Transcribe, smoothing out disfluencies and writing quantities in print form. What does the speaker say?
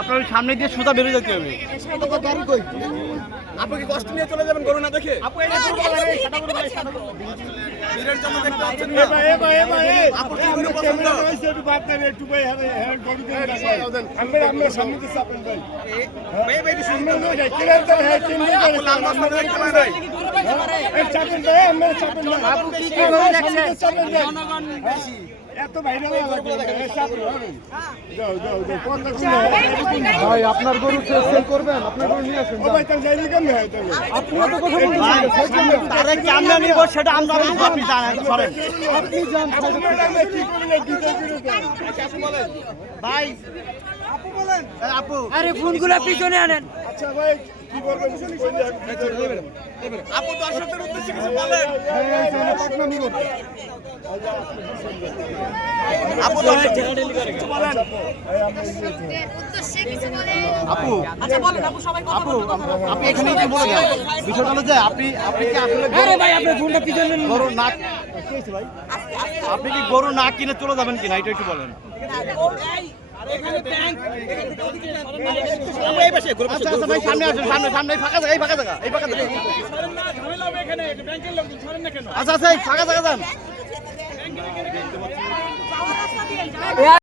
আপনার সামনে দিয়ে সুতা বেরিয়ে যেতে হবে। আপনি কি কষ্ট নিয়ে চলে যাবেন গরু না দেখে? এত বাইরে ভাই আপনার গরু সেল করবেন, আপনার গরু নিয়ে আসেন। আমরা নিব সেটা আমরা আপনি জানেন। আপনি যান ভাই আপু বলেন, আপু আরে ফোনগুলো পিছনে আনেন। আচ্ছা ভাই কি করবেন? আপু দর্শকদের উদ্দেশ্যে কিছু বলেন। আপু দর্শকদের উদ্দেশ্যে কিছু বলেন। আপু আচ্ছা বলেন আপু, সবাই কথা বলুন। আপনি এখানে কি বলে দেন? বিষয়টা হলো যে আপনি কি আসলে আরে ভাই আপনি ফোনটা পিছনে গরু না কি হইছে ভাই? আপনি কি গরু না কিনে চলে যাবেন কিনা এটা একটু বলেন। আচ্ছা ভাই সামনে আসুন, সামনে ফাঁকা জায়গা, এই ফাঁকা জায়গা, এই ফাঁকা জায়গা। আচ্ছা আচ্ছা ফাঁকা জায়গা যান।